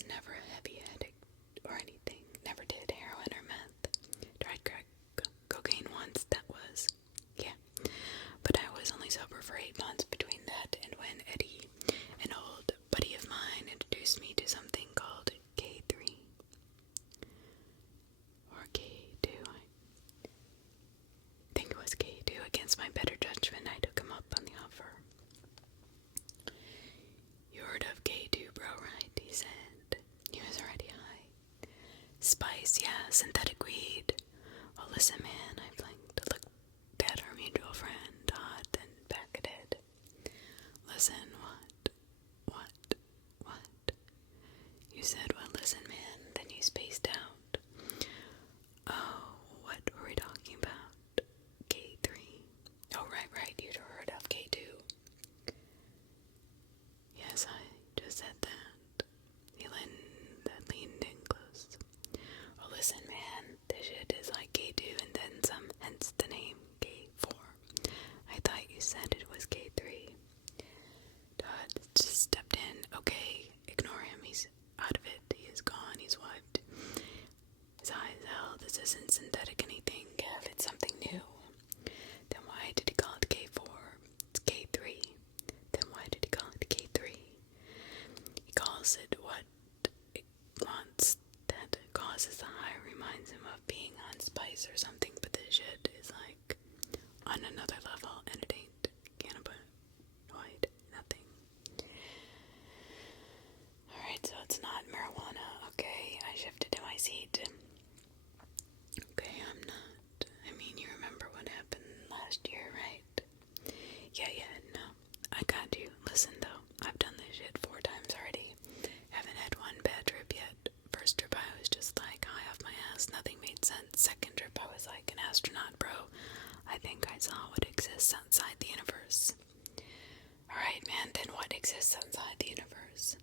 was never a heavy addict or anything. Never did heroin or meth. Tried crack cocaine once, that was, yeah. But I was only sober for 8 months between that and when Eddie, an old buddy of mine, introduced me to something called K3. Or K2, I think it was K2. Against my better judgment, I took him up on the offer. You heard of K2, bro, right? He said. He was already high. Spice, yeah, synthetic weed. Well, listen, man, I blinked, looked at our mutual friend, Todd, then back at Ed. Listen, what? You said, well, listen, man, then you spaced out. Oh, what were we talking about? K3. Oh, right, you'd heard of K2. Yes, I just said that. He leaned in close. Well, listen, man, this shit is like K2 and then some, hence the name K4. I thought you said it was K3. Todd just stepped in. Okay, ignore him, he's out of it. He is gone, he's wiped his eyes held. This isn't synthetic anything, Kev, it's something new. Then why did he call it K4? It's K3. Then why did he call it K3? He calls it what it wants. That causes the high, reminds him of being on spice or something, but this shit is like on another level, and it ain't cannabinoid, nothing. Alright, so it's not marijuana. Okay, I shifted to my seat. Okay, I'm not. I mean, you remember what happened last year, right? Yeah, no. I got you. Listen, though, I've done this shit 4 times already. Haven't had one bad trip yet. First trip, I was just like high off my ass. Nothing made sense. Second trip, I was like an astronaut, bro. I think I saw what exists outside the universe. Alright, man, then what exists outside the universe?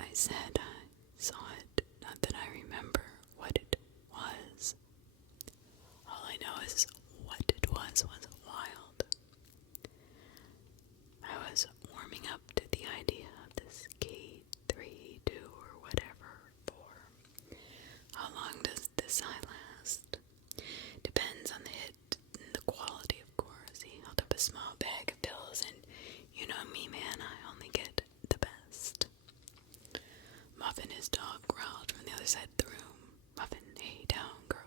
I said I saw it, not that I remember what it was. All I know is what it was wild. I was warming up to the idea of this K3, 2, or whatever, 4. How long does this high last? Depends on the hit and the quality, of course. He held up a small bag of pills, and you know me, man, I only get the best. Muffin, his dog, growled from the other side of the room. Muffin, hey, down, girl.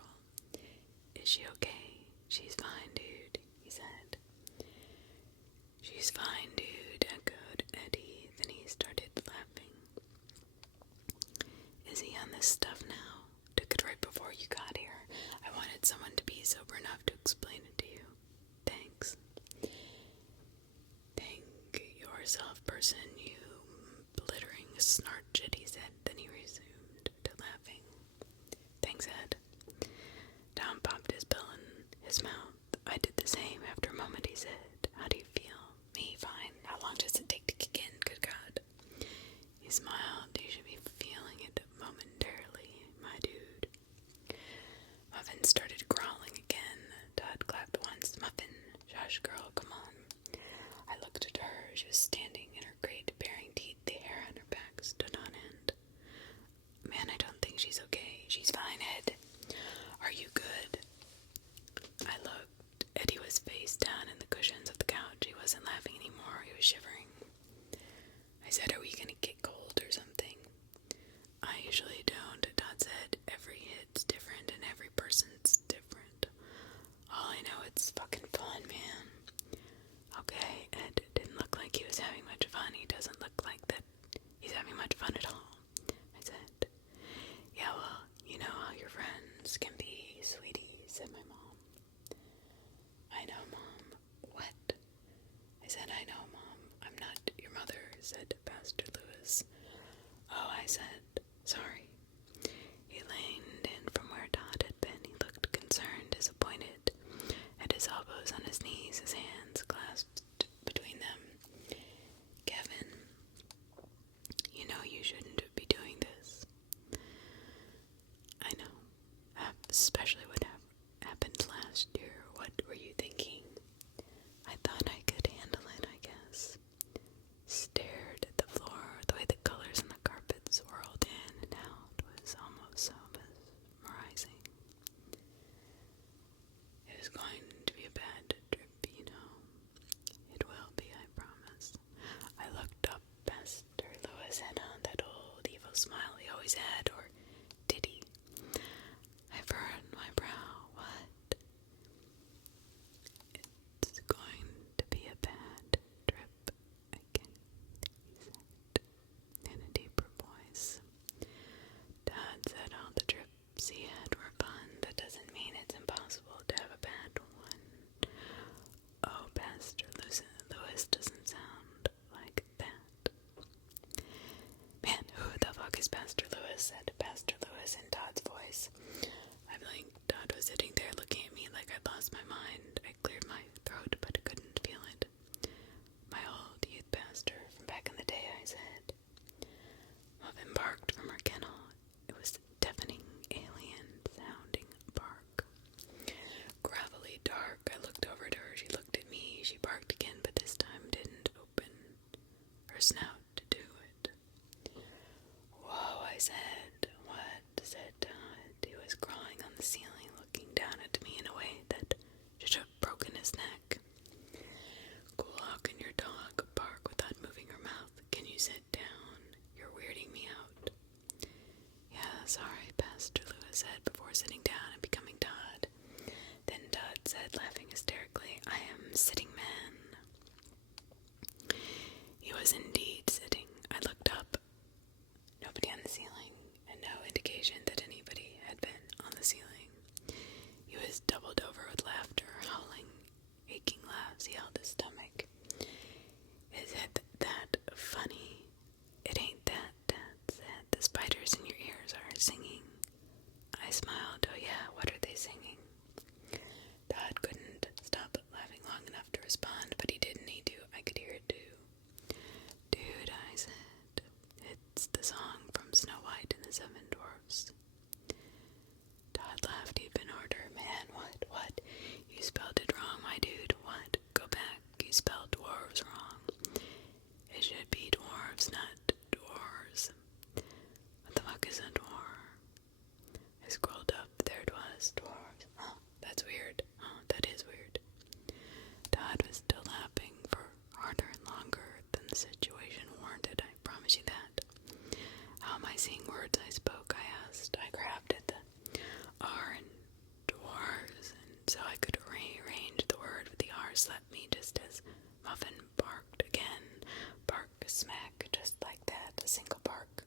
Is she okay? She's fine, dude, he said. She's fine, dude, echoed Eddie. Then he started laughing. Is he on this stuff now? Took it right before you got here. I wanted someone to be sober enough to explain it to you. Thanks. Thank yourself, person, you blittering snart shit, he said. Then he resumed to laughing. Thanks, Ed. Tom popped his pill in his mouth. I did the same. After a moment, he said, how do you feel? Me, fine. How long does it take to kick in? Good God. He smiled. You should be feeling it momentarily, my dude. Muffin started growling again. Todd clapped once. Muffin, shush, girl, come on. I looked at her. She was standing in her great baring teeth. The hair on her back stood on end. Man, I don't think she's okay. She's fine, Ed. Are you good? I looked. Eddie was face down in the cushions of the couch. He wasn't laughing anymore. He was shivering. I said, are we gonna get cold or something? I usually don't. Todd said, every hit's different and every person's different. All I know, it's fucking fun, man. Okay, Ed didn't look like he was having much fun. He doesn't look like that he's having much fun at all. I said, yeah, well, you know how your friends can be, sweetie, said my mom. I know, Mom. What? I said, I know, Mom. I'm not your mother, said Pastor Lewis. Oh, I said, sorry. He leaned in from where Todd had been. He looked concerned, disappointed, at his elbows on his knees, his hands clasped between them. Kevin, you know you shouldn't be doing this. I know, especially what happened last year. What were you thinking? I thought I could handle it, I guess. Stared at the floor, the way the colors on the carpet swirled sorry, Pastor Lewis said before sitting down and becoming Todd. Then Todd said, laughing hysterically, I am sitting, man. He was indeed sitting. I looked up. Nobody on the ceiling, and no indication that anybody had been on the ceiling. He was doubled over with laughter, howling, aching laughs. He held his stomach. Is it that funny? It ain't that, Dad said. The spiders in your ears are singing. I smiled. Oh yeah, what are they singing? Todd couldn't stop laughing long enough to respond, but he didn't need to. I could hear it too. Dude, I said, it's the song from Snow White and the Seven Dwarfs. Todd laughed even harder. Man, what? You spelled it wrong, my dude. What? Go back. You spelled dwarves wrong. It should be dwarves, not dwarves. What the fuck is a dwarf? I scrolled up. There it was. Dwarves. Oh, that's weird. Oh, that is weird. Todd was still laughing for harder and longer than the situation warranted. I promise you that. How am I seeing words I spoke? I asked. I grabbed at the R and dwarves, and so I could rearrange the word with the R slapped me just as Muffin barked again. Bark, smack, just like that. A single bark.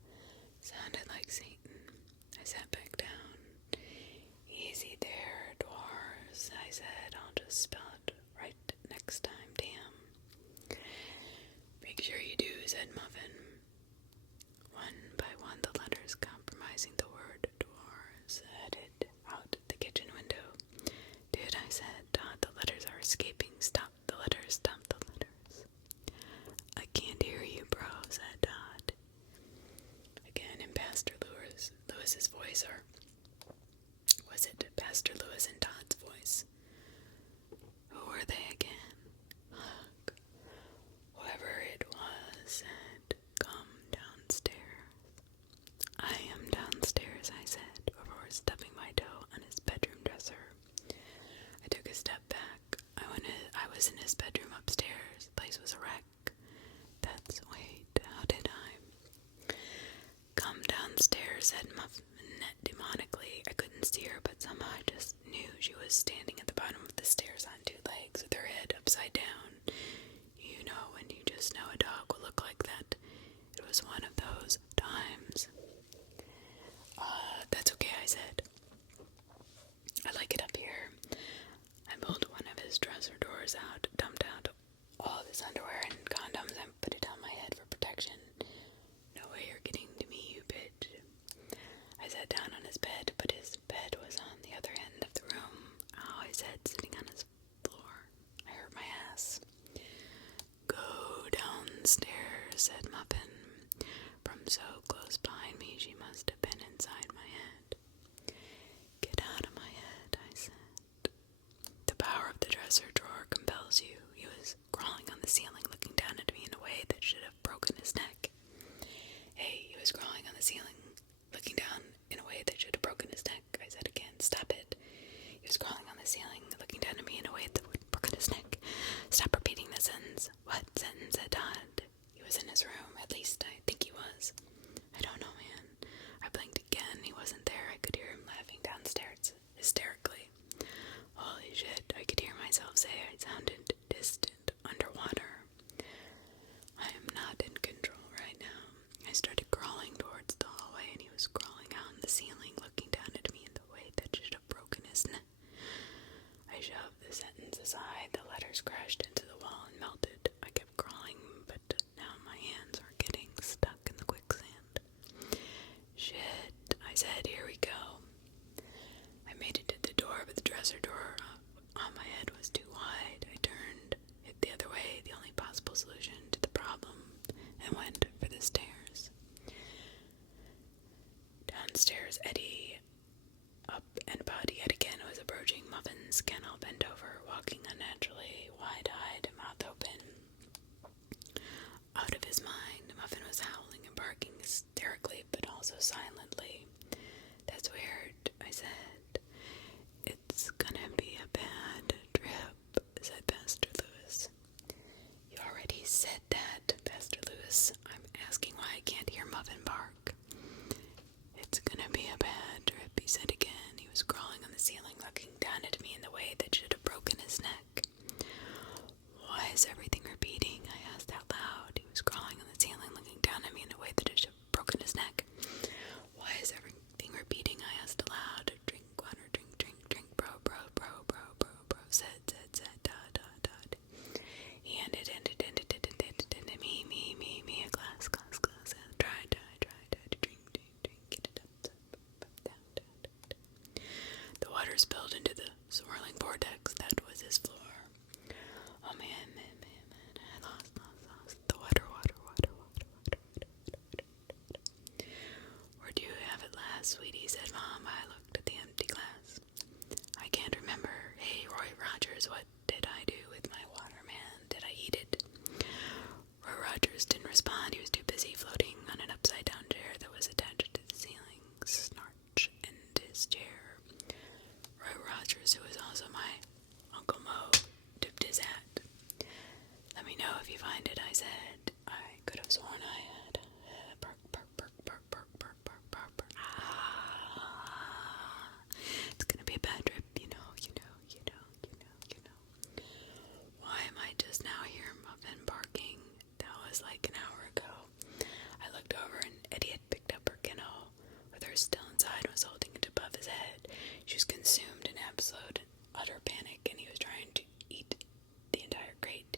Sounded like Satan. I sat back down. Easy there, dwarves, I said. I'll just spell it right next time, damn. Make sure you do, said Muffin. One by one, the letters comprising the word dwarves headed out the kitchen window. Dude, I said, Todd, the letters are escaping. Stop the letters, stop the letters. I can't hear you, bro, said Todd. Again in Pastor Lewis's voice, or was it Pastor Lewis and Todd's voice? Who were they again? Look, whoever it was said, come downstairs. I am downstairs, I said, before stepping my toe on his bedroom dresser. I took a step back. I was in his bedroom upstairs. The place was a wreck. Wait, how did I? Come downstairs, said Muffin demonically. I couldn't see her, but somehow I just knew she was standing at the bottom of the stairs on two legs with her head upside down. You know when you just know a dog will look like that. It was one of those times. That's okay, I said. I like it up here. I pulled one of his dresser drawers out, dumped out all of his underwear and condoms, and put it on my head for protection. No way you're getting to me, you bitch. I sat down on his bed, but his bed was on the other end of the room. Oh, I said, sitting on his floor. I hurt my ass. Go downstairs, said Muffin. From so close behind me, she must have been inside my head. Get out of my head, I said. The power of the dresser drawer compels you. He was crawling on the ceiling, looking down at me in a way that should have broken his neck. Hey, he was crawling on the ceiling, looking down in a way that should have broken his neck. I said again, stop it. He was crawling on the ceiling, looking down at me in a way that would have broken his neck. Stop repeating the sentence. What sentence, said Todd? He was in his room, at least I think he was. I don't know, man. I blinked again. He wasn't there. I could hear him laughing downstairs hysterically. Holy shit, I could hear myself say. I sounded distant, underwater. I am not in control right now. I started crawling towards the hallway, and he was crawling out on the ceiling, looking down at me in the way that should have broken his neck. I shoved the sentence aside. The letters crashed into the wall and melted. I kept crawling, but now my hands were getting stuck in the quicksand. Shit, I said, here we go. I made it to the door, but the dresser door on my head was too wide. I turned it the other way, the only possible solution to the problem, and went for the stairs. Downstairs, Eddie, up and about yet again, was approaching Muffin's kennel, bent over, walking unnaturally, wide-eyed, mouth open. Out of his mind, Muffin was howling and barking hysterically, but also silently. That's weird, I said. It's gonna be a bad trip, said Pastor Lewis. You already said that, Pastor Lewis. I'm asking why I can't hear Muffin bark. It's gonna be a is everything repeating? I asked out loud. He was crawling on the ceiling, looking down at me in a way that should have broken his neck. Why is everything repeating? I asked aloud. Drink water, drink, bro, said, dot. He ended, me, a glass, try, drink, get it up, down. The water spilled into the swirling vortex that was his floor. Oh man, I lost the water. Where'd you have it last, sweetie? Said Mom. I looked at the empty glass. I can't remember. Hey, Roy Rogers, what did I do with my water, man? Did I eat it? Roy Rogers didn't respond. He was too busy floating on an upside-down chair that was attached to the ceiling. Snarch into his chair. Roy Rogers, who was also my Uncle Mo, tipped his hat. Let me know if you find it, I said. I could have sworn I had. Bark. It's gonna be a bad trip, you know. Why am I just now hearing Muffin barking? That was like an hour ago. I looked over and Eddie had picked up her kennel, with her still inside and was holding it above his head. She was consumed in absolute utter panic, and he was trying to eat the entire crate.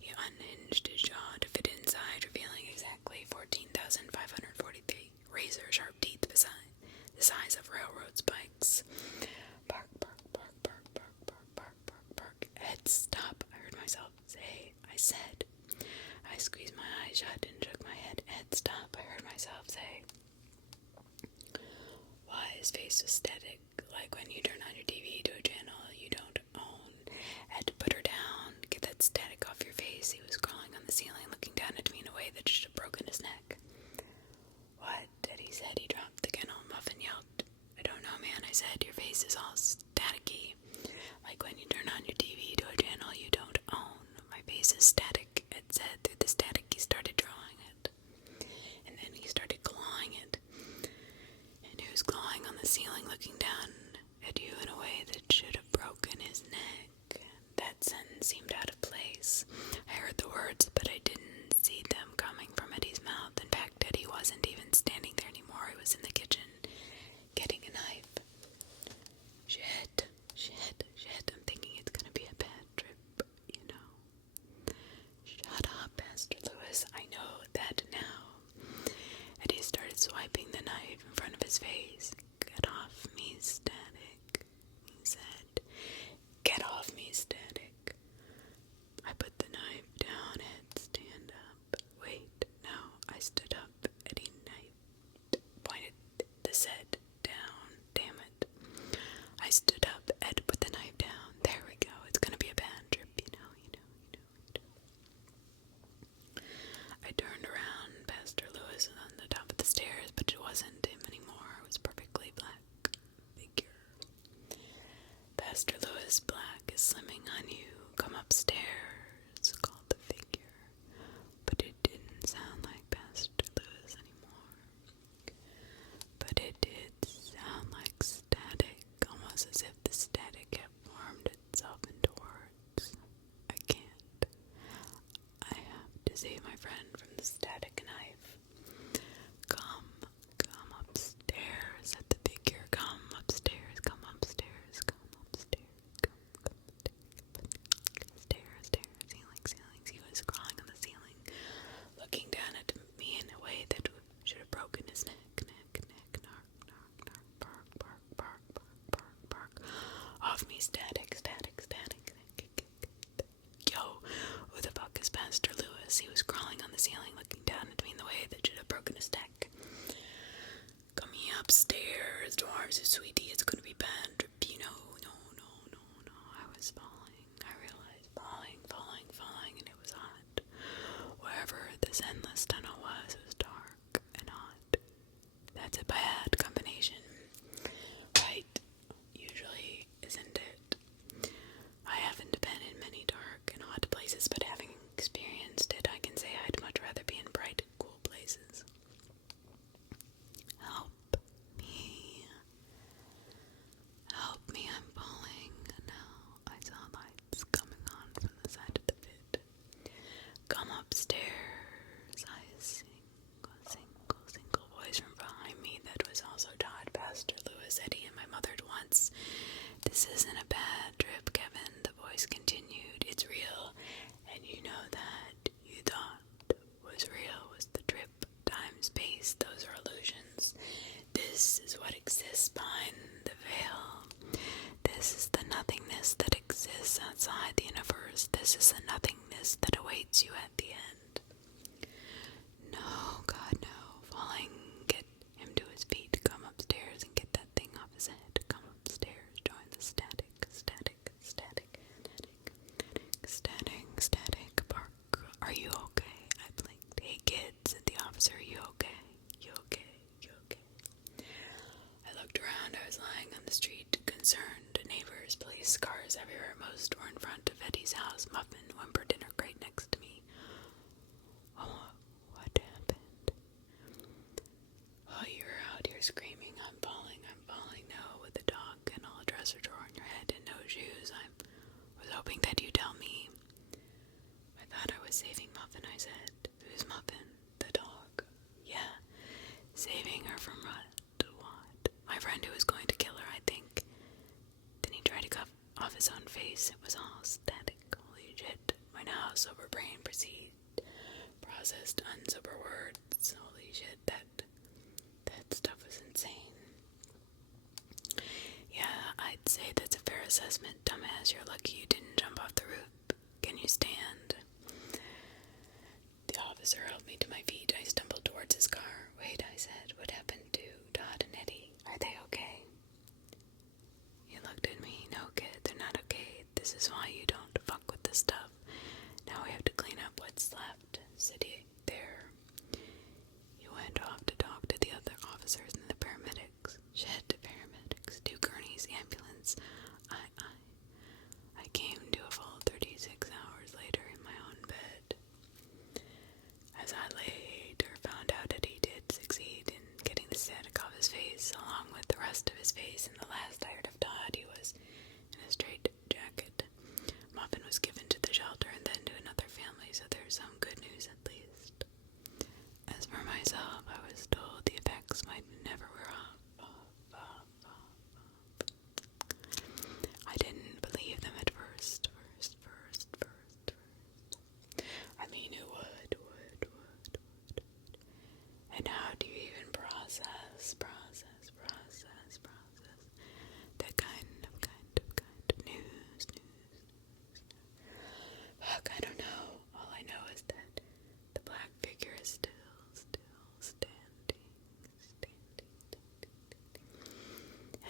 He unhinged his jaw to fit inside, revealing exactly 14,543 razor-sharp teeth beside the size of railroad spikes. Bark. Ed, stop, I heard myself say. I said. I squeezed my eyes shut and shook my head. Ed, stop, I heard myself say. Why, his face was static, like when you turn on your TV to a channel you don't own. Ed, put her down. Get that static off your face. He was crawling on the ceiling, looking down at me in a way that should have broken his neck. What? Eddie said. He dropped the kennel. Muffin yelped. I don't know, man, I said. Your face is all staticky. Like when you turn on your TV to a channel you don't own. My face is static, Ed said. Through the static he started drawing it. And then he started clawing it. And he was clawing on the ceiling, looking down at you in a way that should have broken his neck. That sentence seemed out of place. I heard the words, but I didn't see them coming from Eddie's mouth. In fact, Eddie wasn't even standing there anymore. He was in the kitchen, getting a knife. Shit. I'm thinking it's gonna be a bad trip, you know. Shut up, Pastor Lewis. I know that now. Eddie started swiping the knife in front of his face. Get off me, static, he said. Get off me, static. I put the knife down and stand up. Wait, no, I stood up. Eddie knife pointed the set down. Damn it. I stood up. Ed put the knife down. There we go. It's gonna be a bad trip, you know. I turned around. Pastor Lewis was on the top of the stairs, but it wasn't him anymore. It was a perfectly black figure. Pastor Lewis, black is slimming on you. Come upstairs, called the figure. But it didn't sound like Pastor Lewis anymore. But it did sound like static, almost as if the static had formed itself into words. I can't. I have to save my friend from the static knife. Come upstairs, said the figure. Come upstairs. Stairs. He was crawling on the ceiling, looking down at me in a way that should have broken his neck. Bark. Off me, static. Yo, who the fuck is Pastor Lewis? He was crawling on the ceiling, looking down at me in the way this is the nothingness that awaits you at the end. No, God, no. Falling, get him to his feet, come upstairs and get that thing off his head. Come upstairs, join the static, bark. Are you okay? I blinked. Hey kids, said the officer, are you okay? You okay? I looked around. I was lying on the street, concerned. Neighbors, police, cars everywhere. Most were in front of Eddie's house. Muffin whimpered in her crate next to me. Oh, what happened? Oh, you're out here screaming, I'm falling, no, with a dog and all a dresser drawer on your head and no shoes. I was hoping that you'd tell me. I thought I was saving Muffin, I said. Who's Muffin? The dog. Yeah. Saving her from what? My friend who was going to kill her, I think. Then he tried to cut off his own face. It was all static. Holy shit. My now sober brain processed unsober words. Holy shit, that stuff was insane. Yeah, I'd say that's a fair assessment. Dumbass, you're lucky you didn't jump off the roof. Can you stand? The officer helped me to my feet. I stumbled towards his car. Wait, I said, what happened to Todd and Eddie? Are they okay? He looked at me. No, kid, they're not okay. This is why you don't fuck with this stuff. Now we have to clean up what's left. Sitting there. He went off to talk to the other officers and the paramedics. Shit, paramedics. 2 gurneys, ambulance. I came to a full 36 hours later in my own bed. As I later found out that he did succeed in getting the static off his face, along with the rest of his face, and the last I heard of Todd, he was in a straight jacket. Muffin was given to the shelter and then to another family, so there's some good news at least. As for myself, I was told the effects might never wear off. I didn't believe them at first. I mean, who would? And how do you even process that kind of news? Fuck, I don't know. All I know is that the black figure is still standing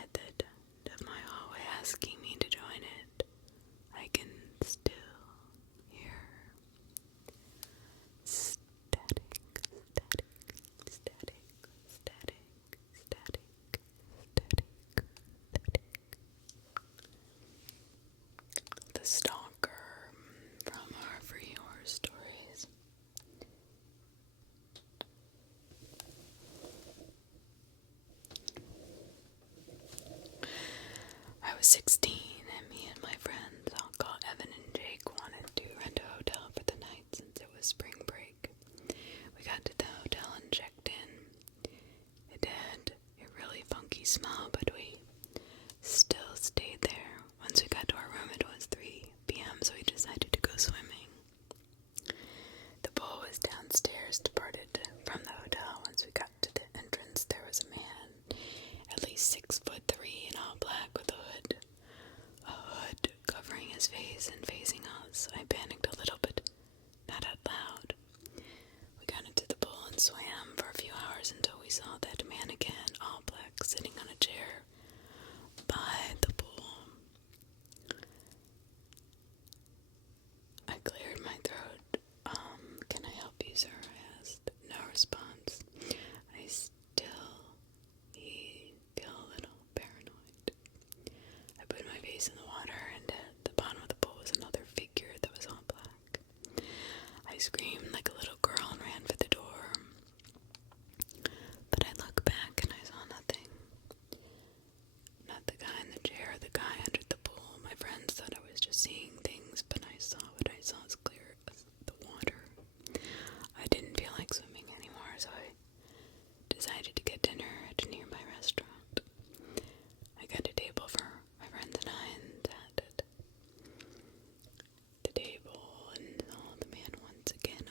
at the end of my hallway, asking me to join it. I can still hear static. The Stalker from our free horror stories. I was 16 and me and my friends, I'll call Evan and Jake, wanted to rent a hotel for the night since it was spring break. We got to the hotel and checked in. It had a really funky smell, but we still stayed there. Once we got to our room, it was 3 p.m., so we decided to go swimming. The pool was downstairs, departed from the hotel. Once we got to the entrance, there was a man, at least 6'3" in all black with a hood covering his face and facing us. I panicked a little, but not out loud. We got into the pool and swam for a few hours until we saw that man again, all black, sitting on a chair by the pool. I cleared my throat. Can I help you, sir? I asked. No response. I still feel a little paranoid. I put my face in the water, and at the bottom of the pool was another figure that was all black. I screamed like a little girl and ran for the door. But I looked back and I saw nothing. Not the guy in the chair, the guy under the pool. My friends thought I was just seeing things, but I saw what I saw as clear as the water. I didn't feel like swimming anymore, so I decided to get dinner at a nearby restaurant. I got a table for my friends and I, and sat at the table and saw the man once again,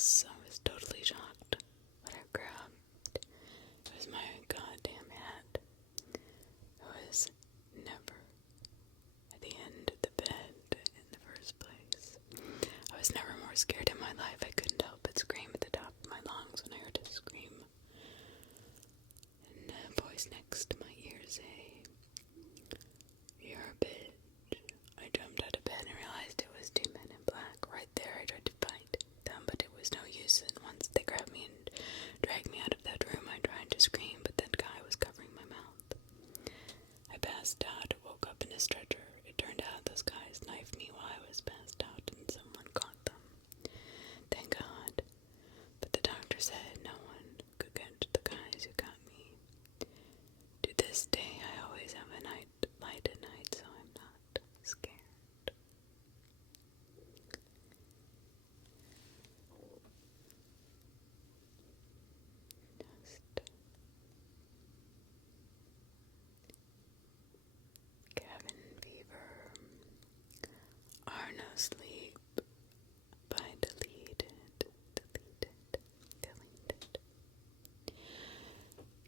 house. I was totally shocked. What I grabbed, it was my goddamn hat. It was never at the end of the bed in the first place. I was never more scared in my life. I couldn't help but scream at the top of my lungs when I heard it scream. And a voice next to my ear say, "You're a bitch." I jumped out of bed and realized it was two men in black. Right there, I tried to fight them, but it was no use. And once they grabbed me and dragged me out of that room, I tried to scream, but that guy was covering my mouth. I passed out, woke up in a stretcher. It turned out those guys knifed me while I was passed out, and someone caught them. Thank God. But the doctor said no one could get the guys who got me. To this day, I always have a night light at night, so I'm not scared. Cabin Fever. Are Nosleep by Deleted.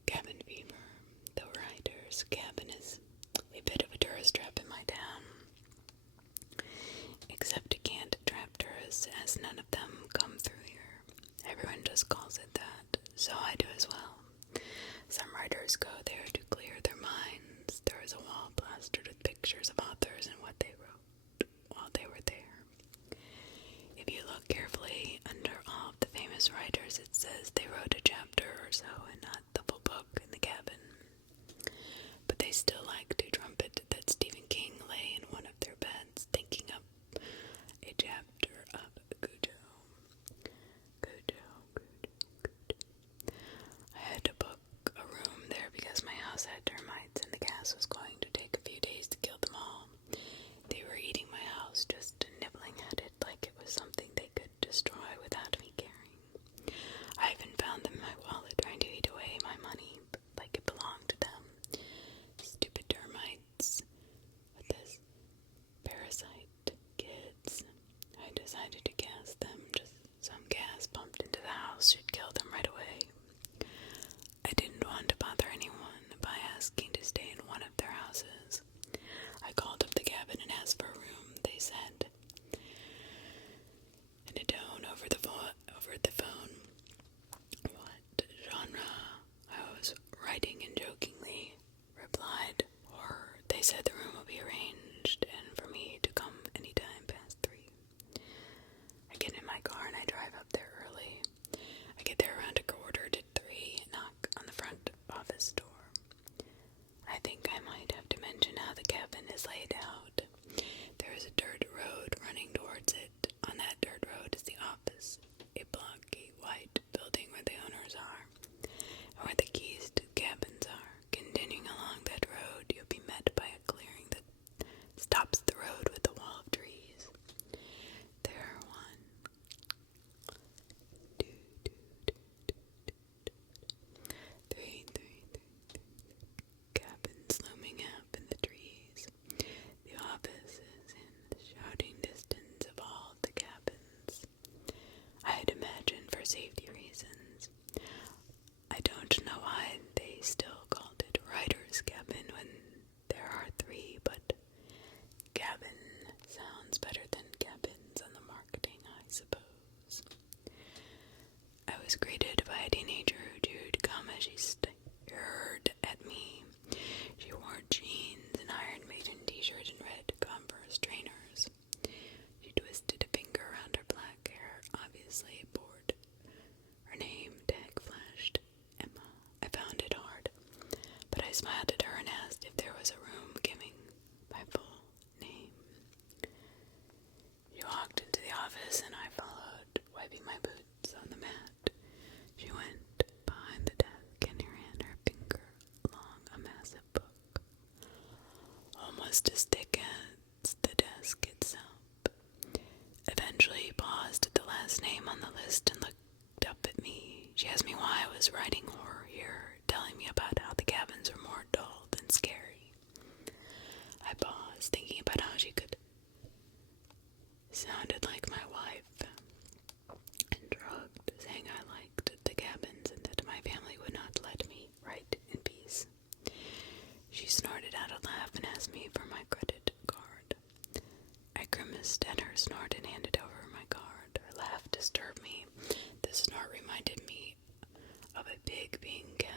Cabin Fever. The writer's cabin is a bit of a tourist trap in my town. Except it can't trap tourists, as none of them come through here. Everyone just calls it that, so I do as well. Some writers go there to clear their minds. There is a wall plastered with pictures of authors and what they wrote while they were there. If you look carefully under all of the famous writers, it says they wrote a chapter or so and not the full book in the cabin. But they still like to trumpet that Stephen King lay in one of their beds thinking up a chapter of Cujo. I had to book a room there because my house had termites and the gas was going to take a few days to kill them all. They were eating my house, just nibbling at it like it was something they could destroy without me caring. I even found them in my wallet trying to eat away my money like it belonged to them. Stupid termites. With this parasite kids. I decided to gas them. Just some gas pumped into the house should kill them right away. I didn't want to bother anyone by asking to stay in one of their houses. I called up the cabin and asked for a room. They said, in a tone over the phone, what genre I was writing, and jokingly replied, horror. They said the room will be arranged and for me to come anytime past 3. I get in my car and I drive up there early. I get there around 2:45 and knock on the front office door. I think I might have to mention how the cabin is laid out. There is a dirt road running towards it. On that dirt road is the office, a blocky white building where the owners are, and where the keys to the cabins are. Continuing along that road, you'll be met by a clearing that stops the road with a wall of trees. There are 1, 2, 3 cabins looming up in the trees. The office is in shouting distance of all the cabins. I'd imagine for safety reasons. I don't know why they still called it writer's cabin when there are 3, but cabin sounds better than cabins on the marketing, I suppose. I was greeted by a teenager who chewed gum as she stared at me. She wore jeans, an Iron Maiden t-shirt, and red Converse trainers. She twisted a finger around her black hair, obviously bored. Her name tag flashed, Emma. I found it hard, but I smiled at her and asked if there was a room giving my full name. She walked into the office and I followed, wiping my boots on the mat. She went behind the desk and ran her finger along a massive book, almost as thick as the desk itself. Eventually paused at the last name on the list and looked up at me. She asked me why I was writing horror here, telling me about how the cabins were more dull than scary. I paused, thinking about how she could sounded like my wife, and shrugged.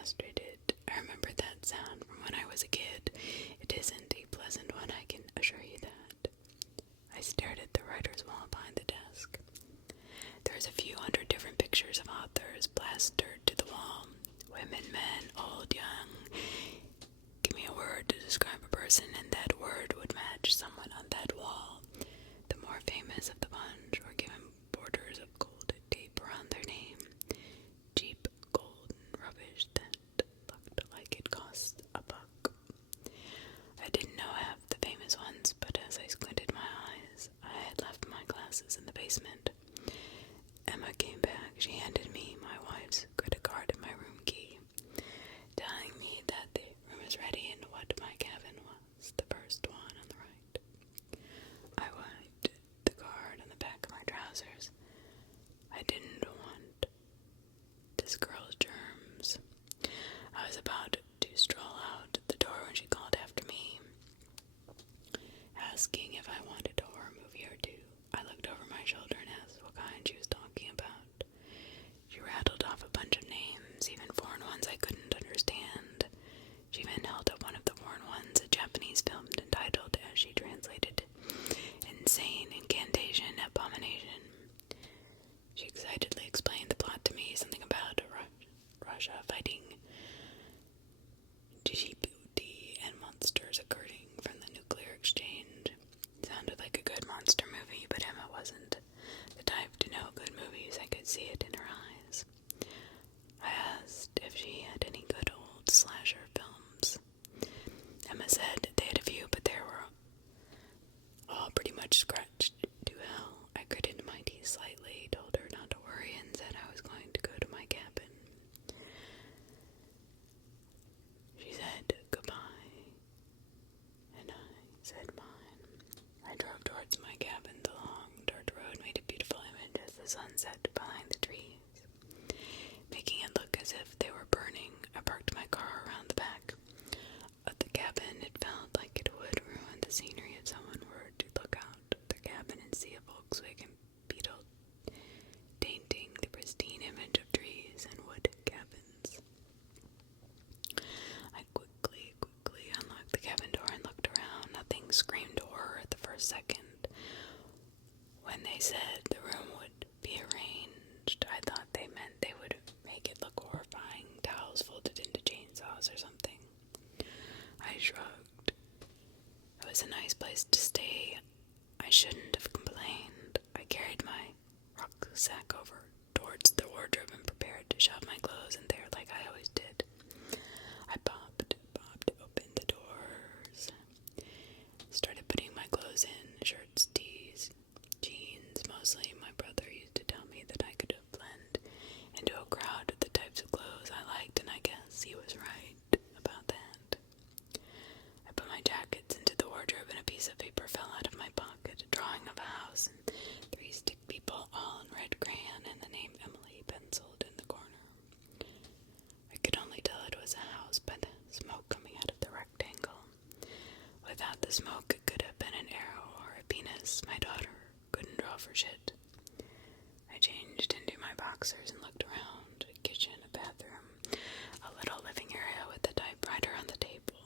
frustrated. I remember that sound from when I was a kid. It isn't a pleasant one, I can assure you that. I stared at the writer's wall behind the desk. There's a few hundred different pictures of authors plastered to the wall. Women, men, old, young. Give me a word to describe a person, and that word would match someone on that wall. The more famous of the bunch were given borders of gold tape around their name. Cheap golden rubbish that looked like it cost a buck. I didn't know half the famous ones, but as I squinted my eyes, I had left my glasses in the basement. Emma came back. She handed me my wife's credit card and my room key, telling me that the room was ready and what my cabin was, the first one on the right. I wiped the card on the back of my trousers. I didn't want this girl's germs. I was about to stroll out the door when she called after me, asking if I wanted a horror movie or two. I looked over my shoulder and asked what kind she was talking about. She rattled off a bunch of names, even foreign ones I couldn't understand. She even held up one of the foreign ones, a Japanese film entitled, as she translated, Insane Incantation Abomination. She excitedly explained the plot to me, something about Russia fighting Djibouti and monsters occurring from the nuclear exchange. Sounded like a good monster movie, but Emma wasn't the type to know good movies. I could see it in her eyes. I asked if she had any good old slasher films. Emma said they had a few, but they were all pretty much scratched to hell. I gritted my teeth slightly, told her not to worry, and said I was going to go to my cabin. She said goodbye, and I said mine. I drove towards my cabin. The long dirt road made a beautiful image as the sun set behind the trees, making it look as if they were burning. I parked my car around the back of the cabin. It felt like it would ruin the scenery if someone were to look out their cabin and see a Volkswagen Beetle tainting the pristine image of trees and wood cabins. I quickly unlocked the cabin door and looked around. Nothing screamed horror at the first second. When they said the room would be arranged, I thought they meant they would make it look horrifying, towels folded into chainsaws or something. I shrugged. It was a nice place to stay. I shouldn't have complained. I carried my rucksack over towards the wardrobe and prepared to shove my clothes in there like I always did. I popped open the doors, started putting my clothes in, shirts, tees, jeans, mostly. My brother used to tell me that I could blend into a crowd with the types of clothes I liked, and I guess he was right about that. I put my jackets into the wardrobe and a piece of paper fell out of my pocket, a drawing of a house and 3 stick people all in red crayon and the name Emily penciled in the corner. I could only tell it was a house by the smoke coming out of the rectangle. Without the smoke, it could have been an arrow or a penis. My daughter couldn't draw for shit. I changed into my boxers and looked around. A kitchen, a bathroom, a little living area with a typewriter on the table.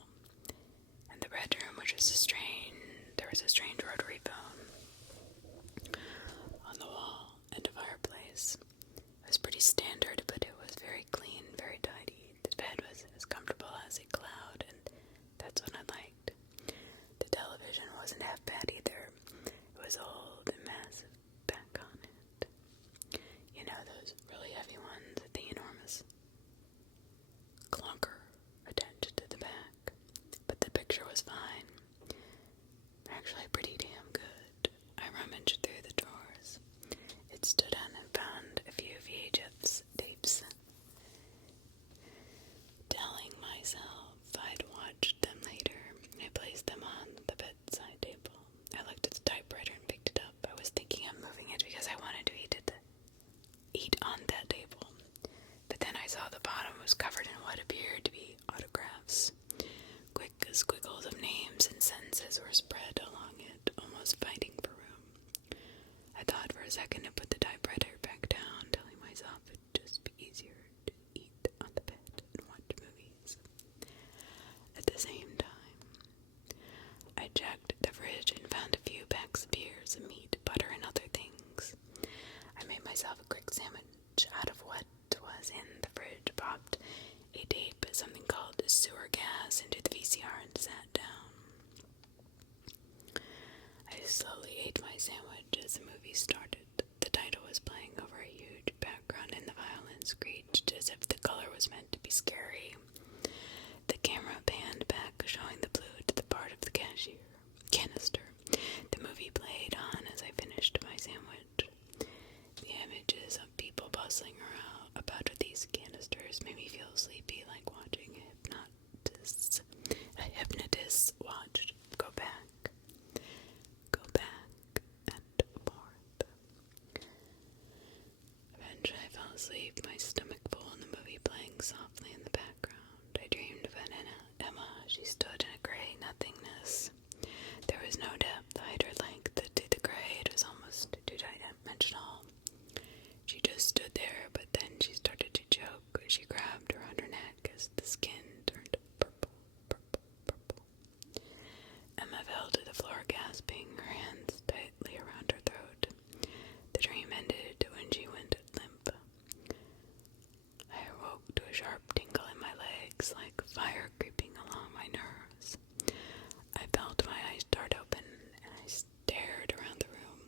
And the bedroom, there was a strange rotary phone on the wall and a fireplace. It was pretty standard, but it was very clean, very tidy. The bed was as comfortable as a cloud, and that's what I liked. The television wasn't half bad either. It was old and massive back on it. You know, those really heavy ones with the enormous clunker attached to the back. But the picture was fine. Actually pretty damn good. I rummaged through the drawers. It stood on and found a few VHS tapes. Telling myself I'd watch them later, I placed them on the bedside table. I looked at the typewriter and picked it up. I was thinking of moving it because I wanted to eat on that table. But then I saw the bottom was covered in what appeared to be autographs. Quick squiggles of names and sentences were spread along it, almost fighting for room. I thought for a second to put the typewriter back down, telling myself it'd just be easier to eat on the bed and watch asleep, my stomach full, and the movie playing softly in the background. I dreamed of Emma. She stood in a gray nothingness. There was no depth, height, or length to the gray. It was almost two-dimensional. She just stood there, but then she started to choke. She grabbed around her neck as the skin turned purple. Emma fell to the floor, gasping, her hands tightly around her throat. The dream ended when she went limp. I awoke to a sharp tingle in my legs, like fire creeping along my nerves. I felt my eyes dart open, and I stared around the room.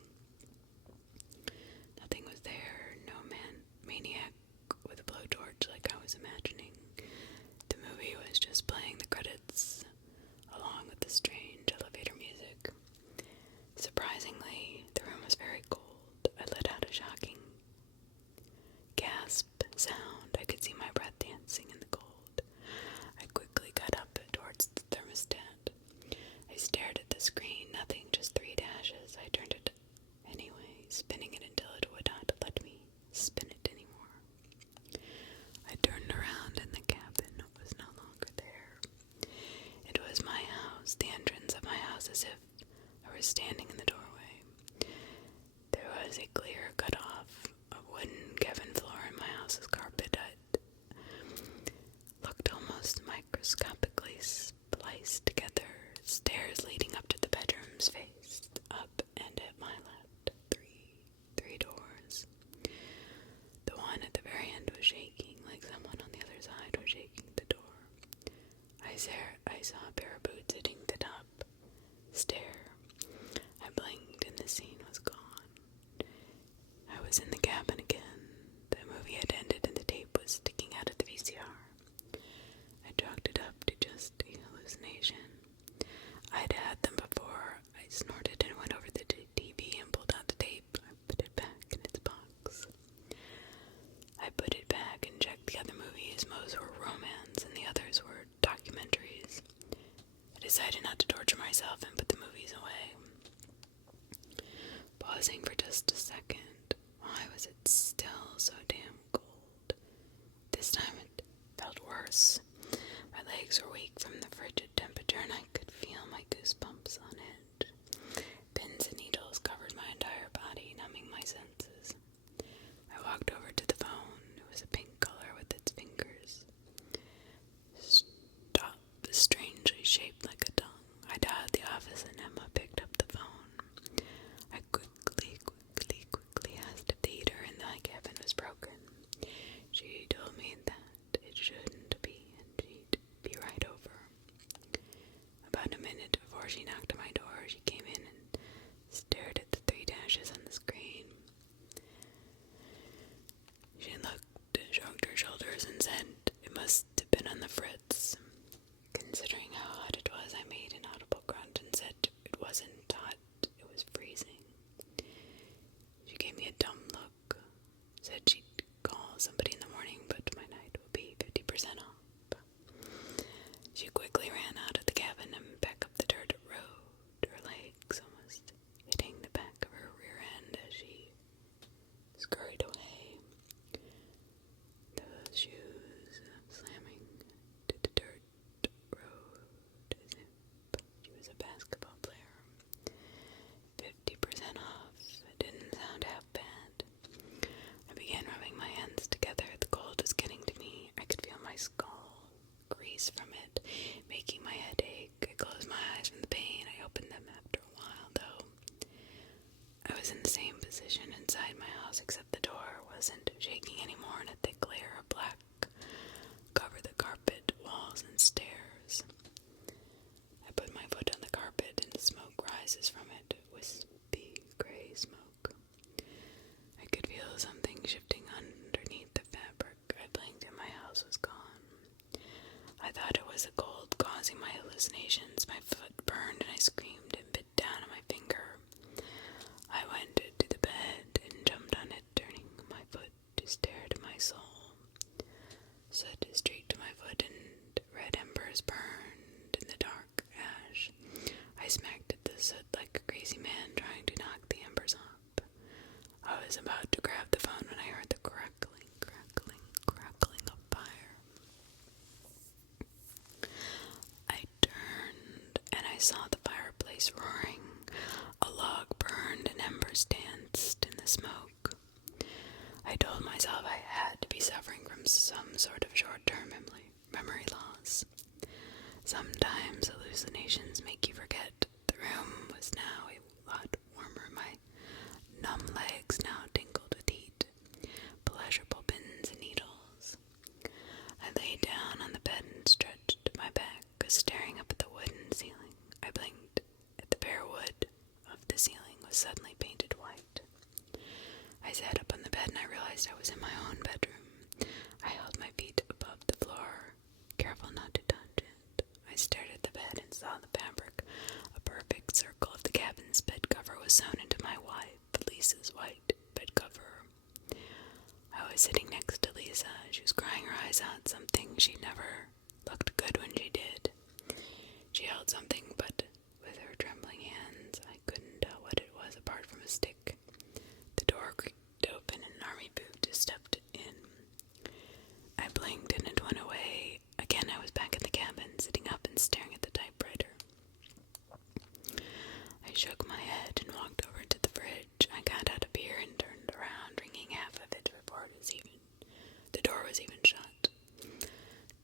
Nothing was there, no maniac with a blowtorch like I was imagining. The movie was just playing the credits, along with the strange elevator music. Surprisingly, the room was very cold. I let out a shocking gasp sound. I could see my breath dancing in the cold. I quickly got up towards the thermostat. I stared at the screen, nothing, just 3 dashes. I turned it anyway, spinning it until it would not let me spin it anymore. I turned around and the cabin was no longer there. It was my house, the entrance of my house, as if I was standing in the doorway. There was a clear cutoff of wooden cabin floor in my house's carpet. It looked almost microscopically spliced together. Stairs leading up to the bedrooms faced up, and at my left, three doors. The one at the very end was shaking, like someone on the other side was shaking the door. I saw a pair of boots hitting the top stair. I blinked and the scene was gone. I was in the cabin again. The movie had ended and the tape was sticking out of the VCR. I chalked it up to just a hallucination. I'd had them before. I snorted and went over the TV and pulled out the tape. I put it back in its box. I put it back and checked the other movies. Most were romance and the others were documentaries. I decided not to torture myself and put the movies away. Pausing for just a second, why was it still so damn cold? This time it felt worse. My legs were weak from the frigid temperature and I could feel my goosebumps on edge. Pins and needles covered my entire body, numbing my senses. I walked over to the phone. It was a pink color with its fingers strangely shaped like a tongue. I dialed the office and Emma picked up the phone. I quickly asked if the heater in the cabin was broken. She told me that it shouldn't be and she'd be right over. About a minute before she knocked on my door, she came in and stared at the 3 dashes on the screen. She shrugged her shoulders and said it must have been on the fritz. Considering how hot it was, I made an audible grunt and said it wasn't hot, it was freezing. She gave me a dumb look, said she'd call somebody in the morning, but my night will be 50% off. She quickly ran out of the cabin and back up the dirt road, her legs almost hitting the back of her rear end as she scurried away. The shoes slamming to the dirt road as if she was a basketball player. 50% off. It didn't sound half bad. I began rubbing my hands together. The cold was getting to me. I could feel my skull grease from it, making my head ache. I closed my eyes from the pain. I opened them after a while, though. I was in the same position inside my house, except the door wasn't shaking anymore, and a thick layer of black covered the carpet, walls, and stairs. I put my foot on the carpet, and the smoke rises from it, wispy gray smoke. I could feel something shifting underneath the fabric. I blinked and my house was gone. I thought it was the cold causing my hallucinations. My foot burned and I screamed and bit down on my finger. I went to the bed and jumped on it, turning my foot to stare to my soul. Soot streaked my foot and red embers burned in the dark ash. I smacked at the soot like a crazy man trying to knock the embers off. I was about to grab the phone when I heard the crackling crack suffering from some sort of short-term memory loss. Sometimes hallucinations make you forget. The room was now a lot warmer. My numb legs now tingled with heat. Pleasurable pins and needles. I lay down on the bed and stretched my back, staring up at the wooden ceiling. I blinked at the bare wood of the ceiling was suddenly painted white. I sat up on the bed and I realized I was in my own bedroom. I held my feet above the floor, careful not to touch it. I stared at the bed and saw the fabric. A perfect circle of the cabin's bed cover was sewn into my wife, Lisa's white bed cover. I was sitting next to Lisa. She was crying her eyes out, something she never looked good when she did. She held something, but with her trembling hands, I couldn't tell what it was apart from a stick. The door creaked open and an army boot stepped in. I blinked and it went away. Again, I was back in the cabin, sitting up and staring at the typewriter. I shook my head and walked over to the fridge. I got out a beer and turned around, drinking half of it before the door was even shut.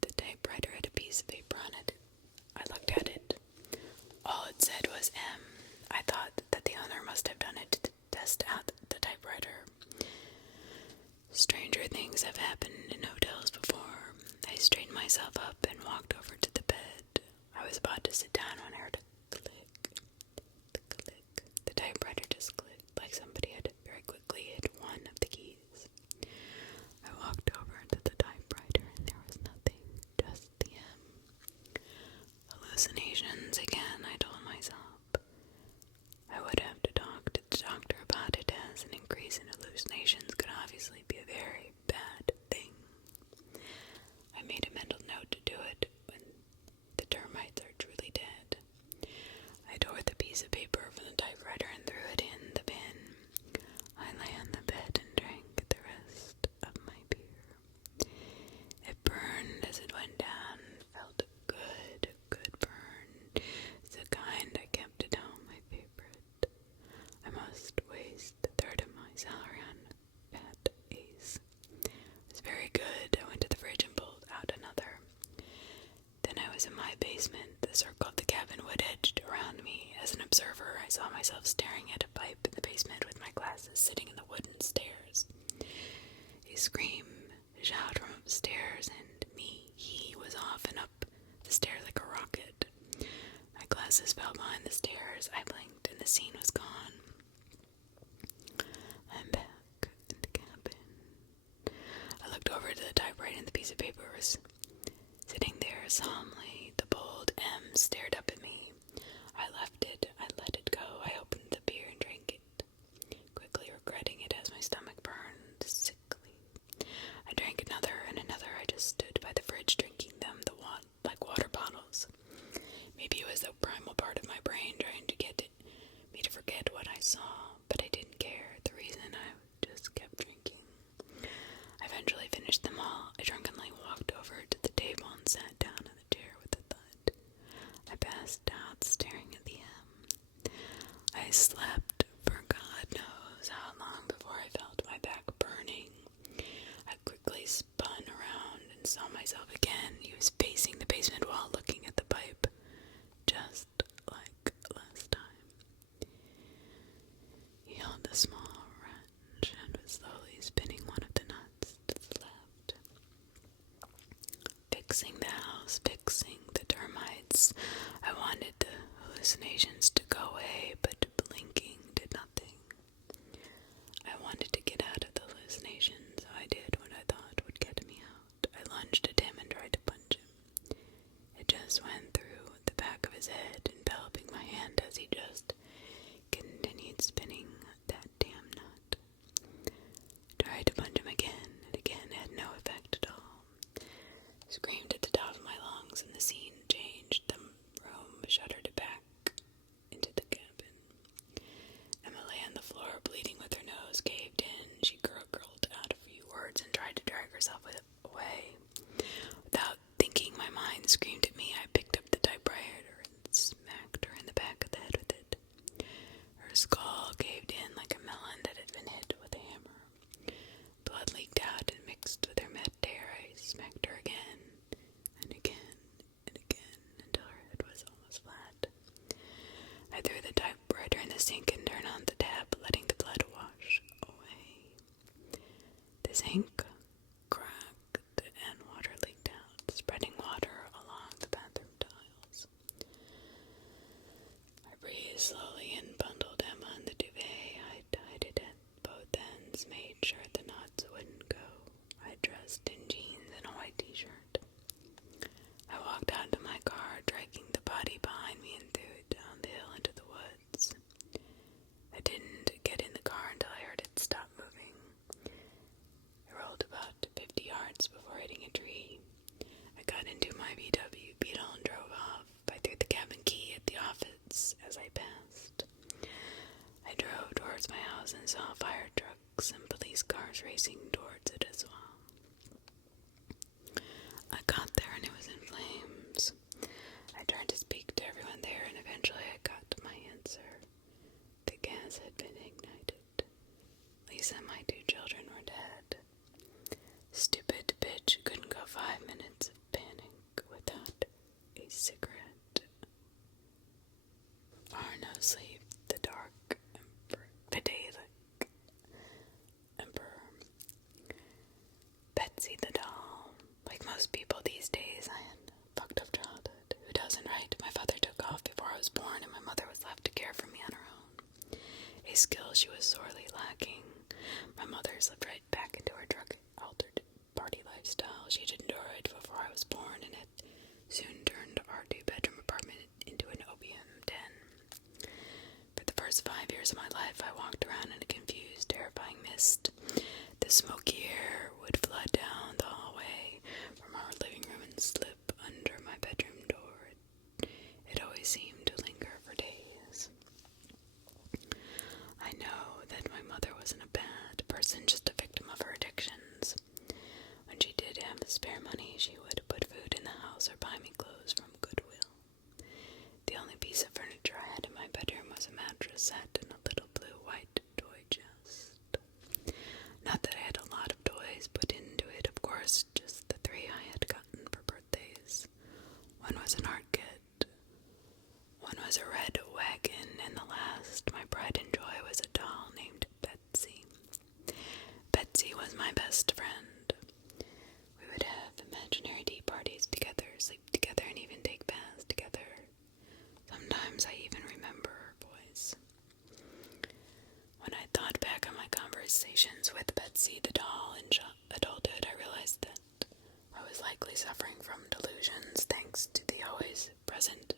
The typewriter had a piece of paper on it. I looked at it. All it said was M. I thought that the owner must have done it to test out the typewriter. Stranger things have happened in hotels before. I straightened myself up and walked over to the bed. I was about to sit down when I heard a click. The typewriter just clicked, like somebody had very quickly hit one of the keys. I walked over to the typewriter and there was nothing, just the M. Hallucinations again, I told myself. I would have to talk to the doctor about it, as an increase in hallucinations could obviously be a very bad thing. I made a mental note to do it when the termites are truly dead. I tore the piece of paper from the typewriter and threw it in the bin. I lay on the bed and drank the rest of my beer. It burned as it went down, felt good, good burn. It's the kind I kept at home, my favorite. I must waste a third of my salary on Fat Ace. It was very good. I went to the fridge and pulled out another. Then I was in my basement, the circle of the cabin wood-edged around me. As an observer, I saw myself staring at a pipe in the basement with my glasses sitting in the wooden stairs. A scream, a shout from upstairs, and he was off and up the stairs like a rocket. My glasses fell behind the stairs. I blinked and the scene was gone. I'm back in the cabin. I looked over to the typewriter and the piece of paper was sitting there solemnly. The bold M stared up at me. I left it. I let it go. I opened the beer and drank it, quickly regretting it as my stomach burned sickly. I drank another and another. I just stood by the fridge drinking them, like water bottles. Maybe it was the primal part of my brain trying to get me to forget what I saw, but I didn't care. The reason I just kept drinking. I eventually finished them all. I drunkenly walked over to the table and sat down in the chair with a thud. I passed out, staring at the M. I slept for God knows how long before I felt my back burning. I quickly spun around and saw myself again. He was pacing the basement wall, looking at the pipe, just like last time. He held a small wrench and was slowly spinning one of the nuts to the left. Fixing the house, fixing the termites. I wanted the hallucinations to go away, but blinking did nothing. I wanted to get out of the hallucinations, so I did what I thought would get me out. I lunged at him and tried to punch him. It just went through the back of his head, enveloping my hand as he just continued spinning that damn nut. Tried to punch him again, and again had no effect at all. Screamed at the top of my lungs, and the scene changed. The room shuddered back into the cabin. Emma lay on the floor, bleeding with her nose caved in. She gurgled out a few words and tried to drag herself away. Without thinking, my mind screamed at me. I picked up the typewriter and smacked her in the back of the head with it. Her skull caved in like a melon that had been hit with a hammer. Blood leaked out and mixed with her as I passed. I drove towards my house and saw fire trucks and police cars racing towards it as well. I got there and it was in flames. I turned to speak to everyone there and eventually I got my answer. The gas had been ignited. Lisa and my 2 children were dead. Stupid bitch couldn't go 5 minutes of panic without a cigarette. Our Nosleep, the dark pedantic emperor. Betsy the doll. Like most people these days, I had a fucked up childhood. Who doesn't, right? My father took off before I was born and my mother was left to care for me on her own. A skill she was sorely lacking. My mother slipped right back into her drug-altered party lifestyle. She did enjoy it before I was born, and it soon turned our 2-bedroom apartment into an opium den. For the first 5 years of my life, I walked around in a confused, terrifying mist. The smoky air would flood down the hallway from our living room and slip under my bedroom door. It always seemed to linger for days. I know that my mother wasn't a bad person, just a victim of her addictions. When she did have spare money, she would put food in the house or buy me clothes from Goodwill. The only piece of furniture I had in my bedroom was a mattress set and a little blue-white toy chest. Not that I had a lot of toys put into it, of course, just the 3 I had gotten for birthdays. One was an art kit, one was a red wagon, and the last, my pride and joy, was a doll named Betsy. Betsy was my best friend. We would have imaginary tea parties together, sleep together, and even take baths together. Sometimes I even remember her voice. When I thought back on my conversations with Betsy the doll in adulthood, I realized that I was likely suffering from delusions thanks to the always present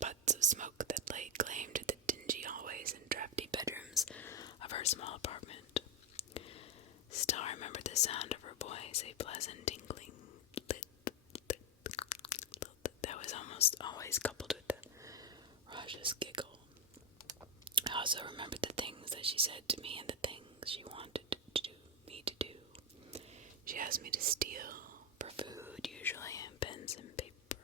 butts of smoke that laid claim to the dingy hallways and drafty bedrooms of her small apartment. Still, I remember the sound of her voice, a pleasant tinkling that was almost always coupled with a raucous giggle. I also remembered the things that she said to me and the things she wanted me to do. She asked me to steal for food, usually, and pens and paper.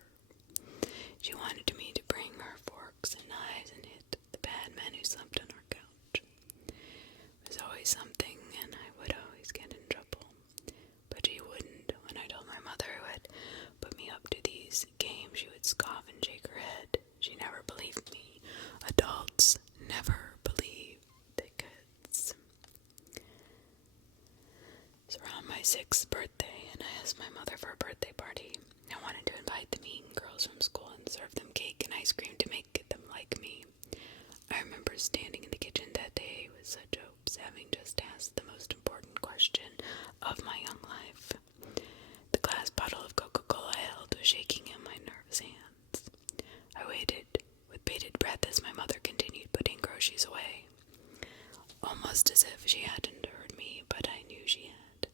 She wanted me to bring her forks and knives and hit the bad men who slept on our couch. It was always something, and I would always get in trouble. But she wouldn't. When I told my mother who had put me up to these games, she would scoff and shake her head. She never believed me. Adults never believe the kids. It was around my 6th birthday, and I asked my mother for a birthday party. I wanted to invite the mean girls from school and serve them cake and ice cream to make them like me. I remember standing in the kitchen that day with such hopes, having just asked the most important question of my young life. The glass bottle of Coca-Cola I held was shaking in my nervous hands. I waited with bated breath as my mother continued putting groceries away, almost as if she hadn't heard me, but I knew she had.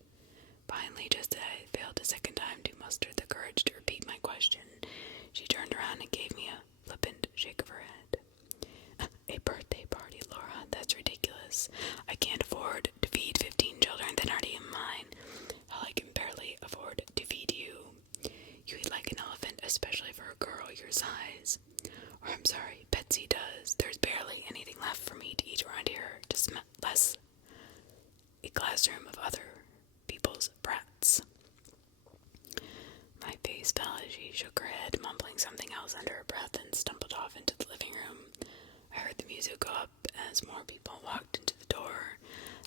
Finally, just as I failed a second time to muster the courage to repeat my question, she turned around and gave me a flippant shake of her head. A birthday party, Laura? That's ridiculous. I can't afford to feed 15 children that aren't even mine. Hell, I can barely afford to feed you. You eat like an elephant, especially for a girl your size. Or I'm sorry, Betsy does. There's barely anything left for me to eat around here, just less a classroom of other people's brats. My face fell as she shook her head, mumbling something else under her breath, and stumbled off into the living room. I heard the music go up as more people walked into the door.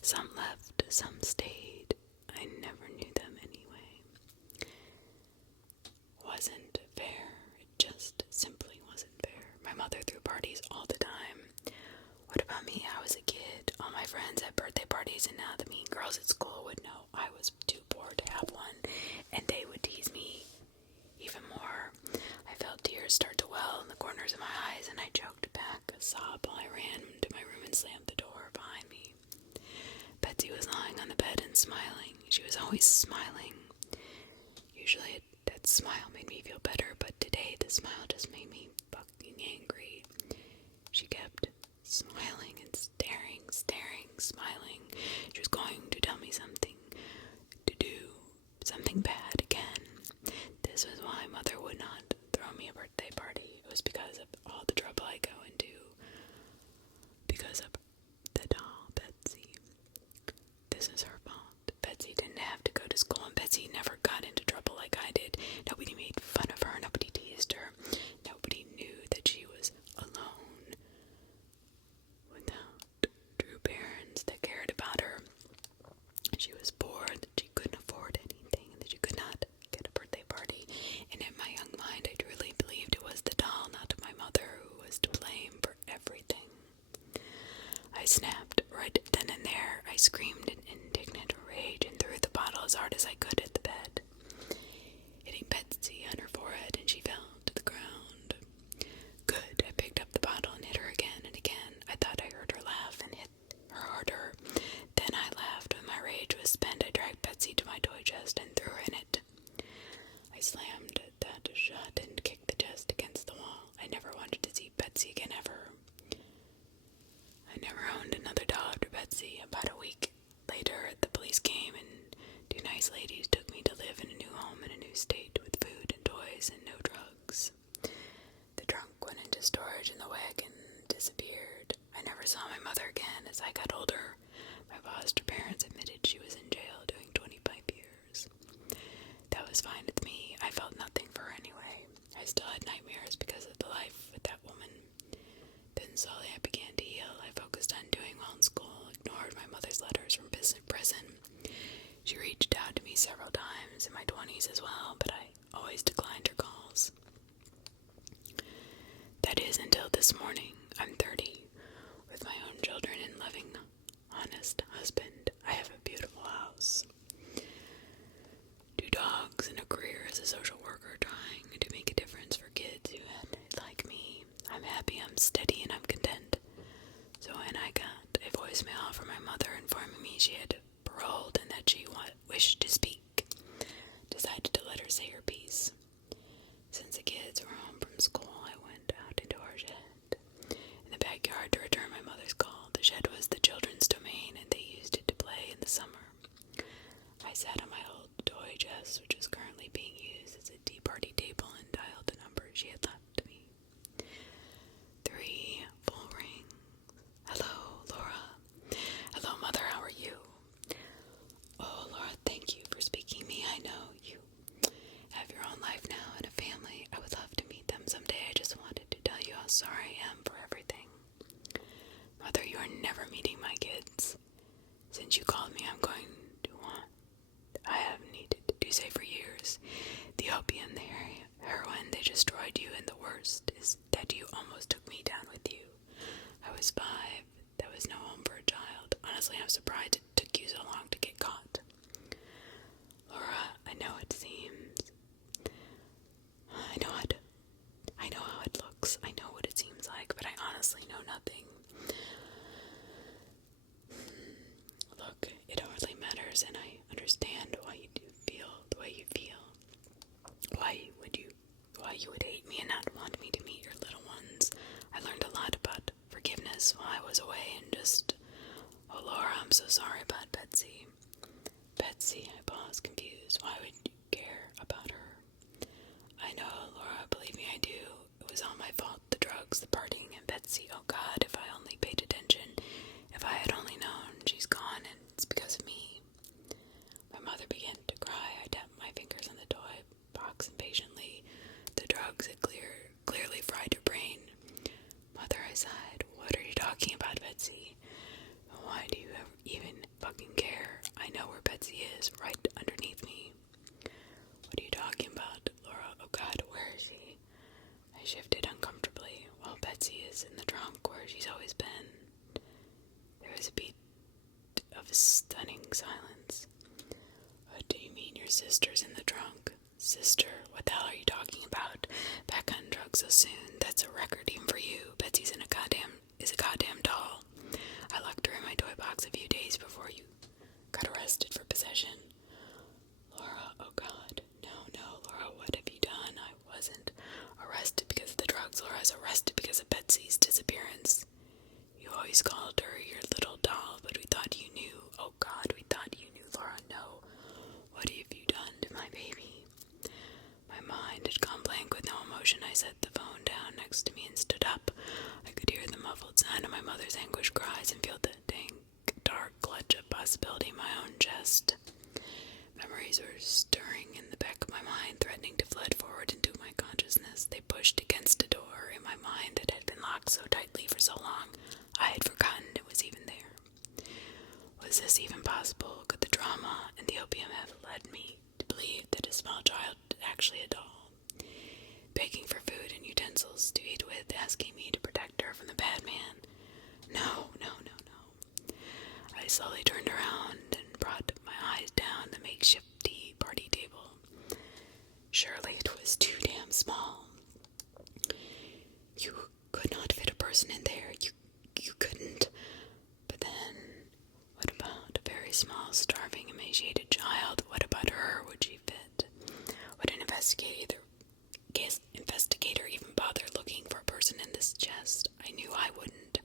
Some left, some stayed. I never knew them anyway. Wasn't fair. It just simply wasn't fair. My mother threw parties all the time. What about me? I was a kid. All my friends had birthday parties, and now the mean girls at school would know I was too poor to have one, and they would tease me even more. I felt tears start to well in the corners of my eyes, and I choked back a sob while I ran to my room and slammed the door behind me. Betsy was lying on the bed and smiling. She was always smiling. Usually that smile made me feel better, but today the smile just made me fucking angry. She kept smiling and staring, smiling. She was going to tell me something, to do something bad again. This was why Mother would not throw me a birthday party. It was because of all the trouble I go into. Because of the doll, Betsy. This is her fault. Betsy didn't have to go to school, and Betsy never got into trouble like I did. Nobody made fun of her. Nobody teased her. Nobody knew that she was alone without true parents that cared about her. She was poor, that she couldn't afford anything, that she could not get a birthday party. And in my young mind, I truly believed it was the doll, not my mother, who was to blame for everything. I snapped right then and there. I screamed in indignant rage and threw the bottle as hard as I could at the bed, hitting Betsy on her forehead, and she fell to the ground. Good. I picked up the bottle and hit her again and again. I thought I heard her laugh and hit her harder. Then I laughed. When my rage was spent, I dragged Betsy to my toy chest and threw her in it. I slammed that shut and kicked the chest against the wall. I never wanted to see Betsy again ever. I never owned another doll after Betsy. About a week later, the police came, and two nice ladies took me to live in a new home in a new state with food and toys and no drugs. The trunk went into storage and the wagon disappeared. I never saw my mother again. As I got older, my foster parents admitted she was in jail doing 25 years. That was fine with me. I felt nothing for her anyway. I still had nightmares because of the life with that woman. Then slowly I began to heal. I focused on doing well in school, ignored my mother's letters from prison. She reached out to me several times in my 20s as well, but I always declined her calls. That is until this morning. I'm 30, with my own children and loving, honest husband. I have a beautiful house, 2 dogs, and a career as a social worker trying to make a difference for kids who had it like me. I'm happy, I'm steady, and I'm content. So when I got a voicemail from my mother informing me she had paroled and that she wished to speak, decided to let her say her piece. Since the kids were home from school, I went out into our shed in the backyard to return my mother's call. The shed was the children's domain, and they used it to play in the summer. I sat on my old toy chest, which was currently being used as a tea party table, and dialed the number she had left me. 3 full rings. Hello, Laura. Hello, Mother, how are you? Oh, Laura, thank you for speaking me. I know you have your own life now and a family. I would love to meet them someday. I just wanted to tell you how sorry I am for everything. Mother, you are never meeting my kids. Since you called me, I'm going to want. I have needed to say for years. The opium, the heroin, they destroyed you, and the worst is that you almost took me down with you. I was 5. There was no home for a child. Honestly, I'm surprised it took you so long to get caught. Laura, I know it seems. I know how it looks. I know what it seems like, but I honestly know nothing. Look, it hardly matters, and I understand why you do feel the way you feel. Why you would hate me and not want me to meet your little ones. I learned a lot about forgiveness while I was away, and just, oh Laura, I'm so sorry about Betsy. Betsy, I paused, confused. Why would you care about her? I know, Laura, believe me, I do. It was all my fault. The drugs, the partying, and Betsy. Oh God, if I only paid attention. If I had only known. She's gone, and it's because of me. My mother began to cry. I tapped my fingers on the toy box impatiently. The drugs had clearly fried her brain. Mother, I sighed. What are you talking about, Betsy? Why do you even fucking care? I know where Betsy is, right underneath me. What are you talking about, Laura? Oh God, where is she? I shifted uncomfortably. Well, Betsy is in the trunk where she's always been. There was a beat of stunning silence. What do you mean your sister's in the trunk? Sister? What the hell are you talking about? Back on drugs so soon? That's a record even for you. Betsy's is a goddamn doll. I locked her in my toy box a few days before you got arrested for possession. Laura, oh God. No, Laura, what have you done? I wasn't arrested because of the drugs. Laura was arrested because of Betsy's disappearance. stirring in the back of my mind, threatening to flood forward into my consciousness. They pushed against a door in my mind that had been locked so tightly for so long, I had forgotten it was even there. Was this even possible? Could the drama and the opium have led me to believe that a small child was actually a doll, begging for food and utensils to eat with, asking me to protect her from the bad man? No, no, no, no. I slowly turned around and brought my eyes down the makeshifty party table. Surely it was too damn small. You could not fit a person in there. You couldn't. But then, what about a very small, starving, emaciated child? What about her? Would she fit? Would an investigator even bother looking for a person in this chest? I knew I wouldn't.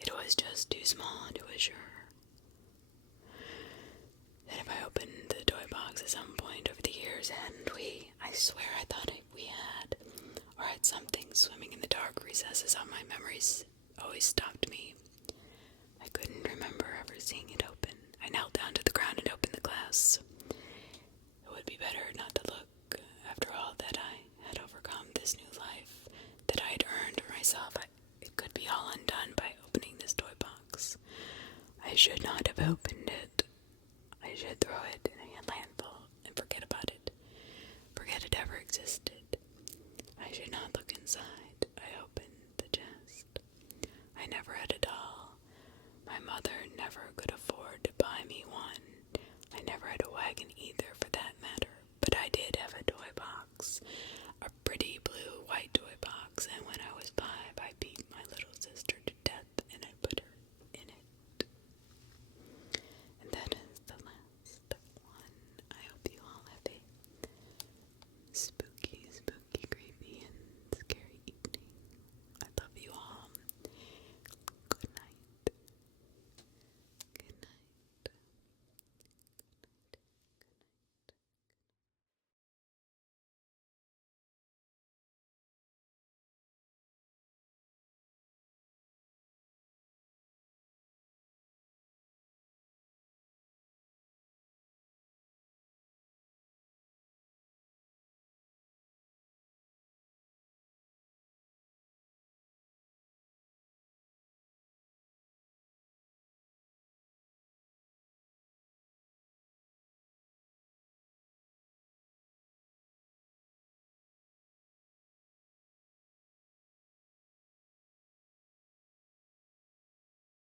It was just too small, to be sure. Then if I opened the toy box at some point over the years, hadn't we? I swear I thought we had. Or had something swimming in the dark recesses of my memories always stopped me. I couldn't remember ever seeing it open. I knelt down to the ground and opened the glass.